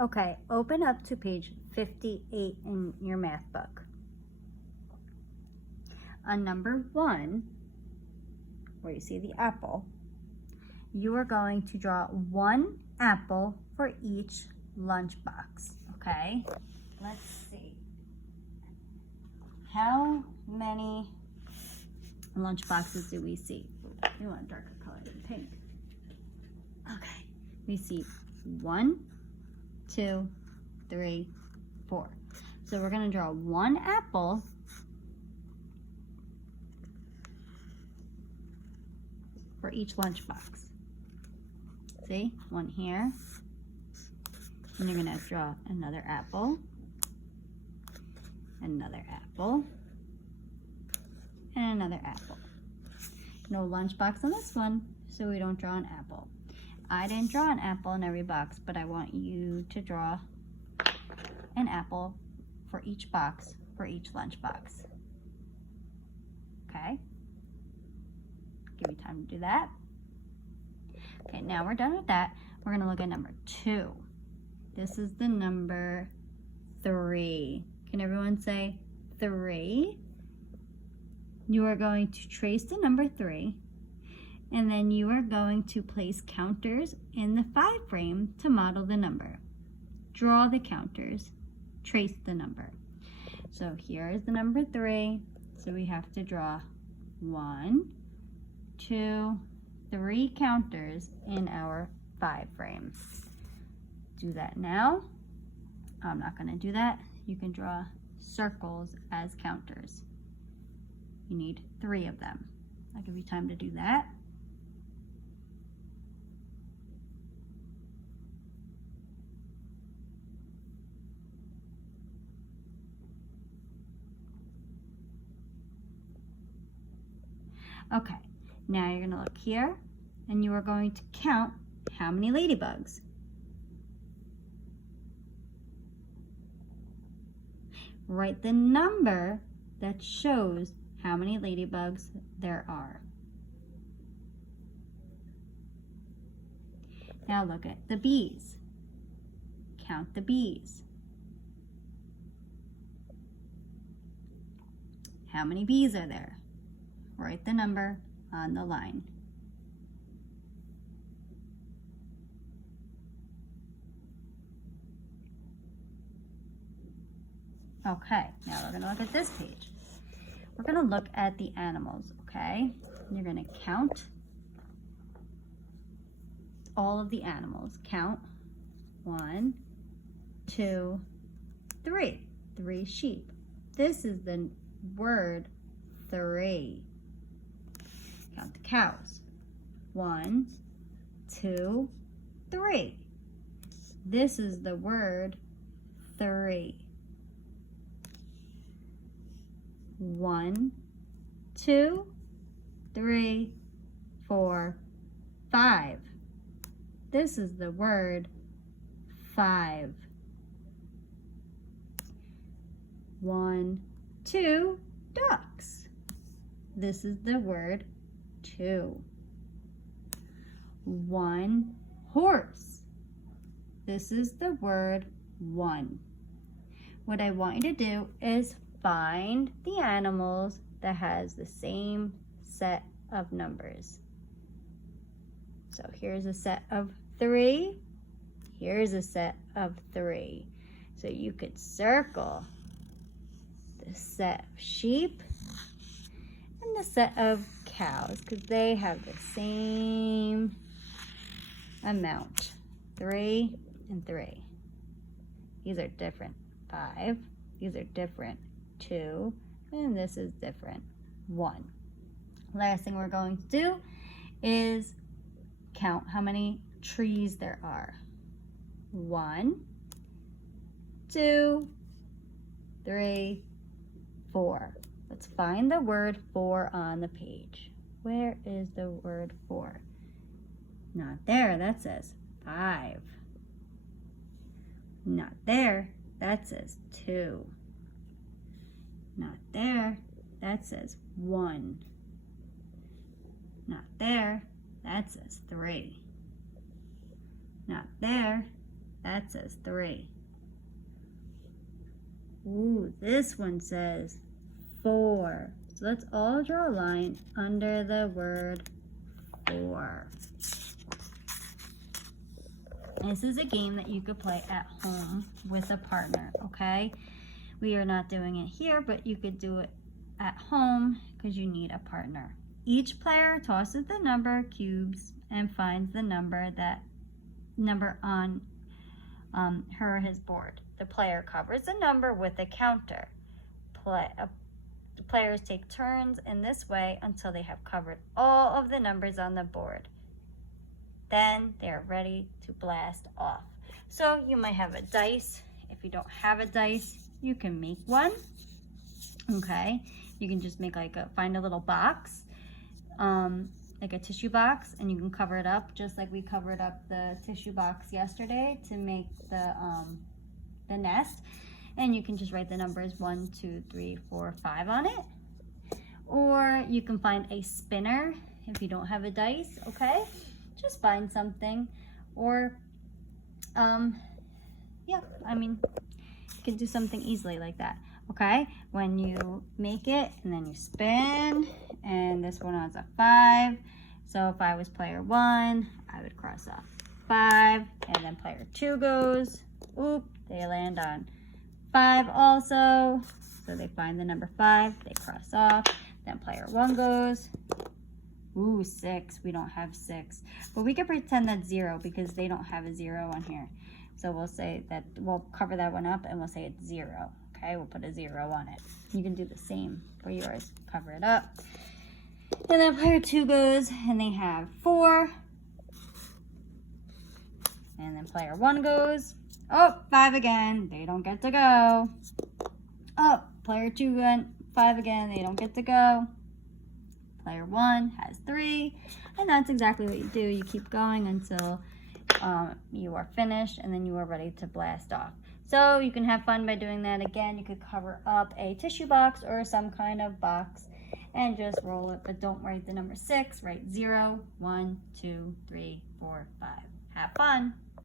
Okay, open up to page 58 in your math book. On number 1, where you see the apple, you are going to draw 1 apple for each lunchbox, okay? Let's see. How many lunchboxes do we see? You want a darker color than pink. Okay, we see 1, 2, 3, 4. So we're going to draw 1 apple for each lunchbox. See, 1 here. And you're going to draw another apple, another apple, and another apple. No lunchbox on this one, so we don't draw an apple. I didn't draw an apple in every box, but I want you to draw an apple for each box, for each lunchbox. Okay? Give you time to do that. Okay, now we're done with that. We're going to look at number 2. This is the number 3. Can everyone say 3? You are going to trace the number 3, and then you are going to place counters in the 5 frame to model the number. Draw the counters, trace the number. So here is the number 3, so we have to draw 1, 2, 3 counters in our 5 frame. Do that now. I'm not going to do that. You can draw circles as counters. You need 3 of them. I'll give you time to do that. Okay, now you're going to look here, and you are going to count how many ladybugs. Write the number that shows how many ladybugs there are. Now look at the bees. Count the bees. How many bees are there? Write the number on the line. Okay, now we're going to look at this page. We're going to look at the animals, okay? You're going to count all of the animals. Count 1, 2, 3. 3 sheep. This is the word 3. Count the cows. 1, 2, 3. This is the word 3. 1, 2, 3, 4, 5. This is the word 5. 1, 2 ducks. This is the word 2. 1 horse. This is the word 1. What I want you to do is find the animals that has the same set of numbers. So here's a set of 3. Here's a set of 3. So you could circle the set of sheep and the set of cows because they have the same amount. 3 and 3. These are different. 5. These are different. 2, and this is different. 1. Last thing we're going to do is count how many trees there are. 1, 2, 3, 4. Let's find the word 4 on the page. Where is the word 4? Not there. That says 5. Not there. That says 2. Not there. That says 1. Not there. That says 3. Not there. That says 3. Ooh, this one says 4. So let's all draw a line under the word 4. This is a game that you could play at home with a partner, okay? We are not doing it here, but you could do it at home because you need a partner. Each player tosses the number cubes and finds the number on her or his board. The player covers the number with a counter. The players take turns in this way until they have covered all of the numbers on the board. Then they are ready to blast off. So you might have a dice. If you don't have a dice, you can make one. Okay, you can just make find a little box, like a tissue box, and you can cover it up just like we covered up the tissue box yesterday to make the nest. And you can just write the numbers 1, 2, 3, 4, 5 on it. Or you can find a spinner if you don't have a dice, okay? Just find something. Or, yeah, I mean, you can do something easily like that, okay? When you make it and then you spin, and this one has a 5. So if I was player 1, I would cross off 5, and then player 2 goes, oop, they land on 5 also. So they find the number 5, they cross off. Then player 1 goes, ooh, 6, we don't have 6. But we can pretend that's 0 because they don't have a 0 on here. So we'll say that, we'll cover that one up and we'll say it's 0. Okay, we'll put a 0 on it. You can do the same for yours. Cover it up. And then player 2 goes and they have 4. And then player 1 goes, oh, 5 again. They don't get to go. Oh, player 2 went 5 again. They don't get to go. Player 1 has 3. And that's exactly what you do. You keep going until you are finished and then you are ready to blast off. So you can have fun by doing that. Again, you could cover up a tissue box or some kind of box and just roll it, but don't write the number 6. Write 0, 1, 2, 3, 4, 5. Have fun.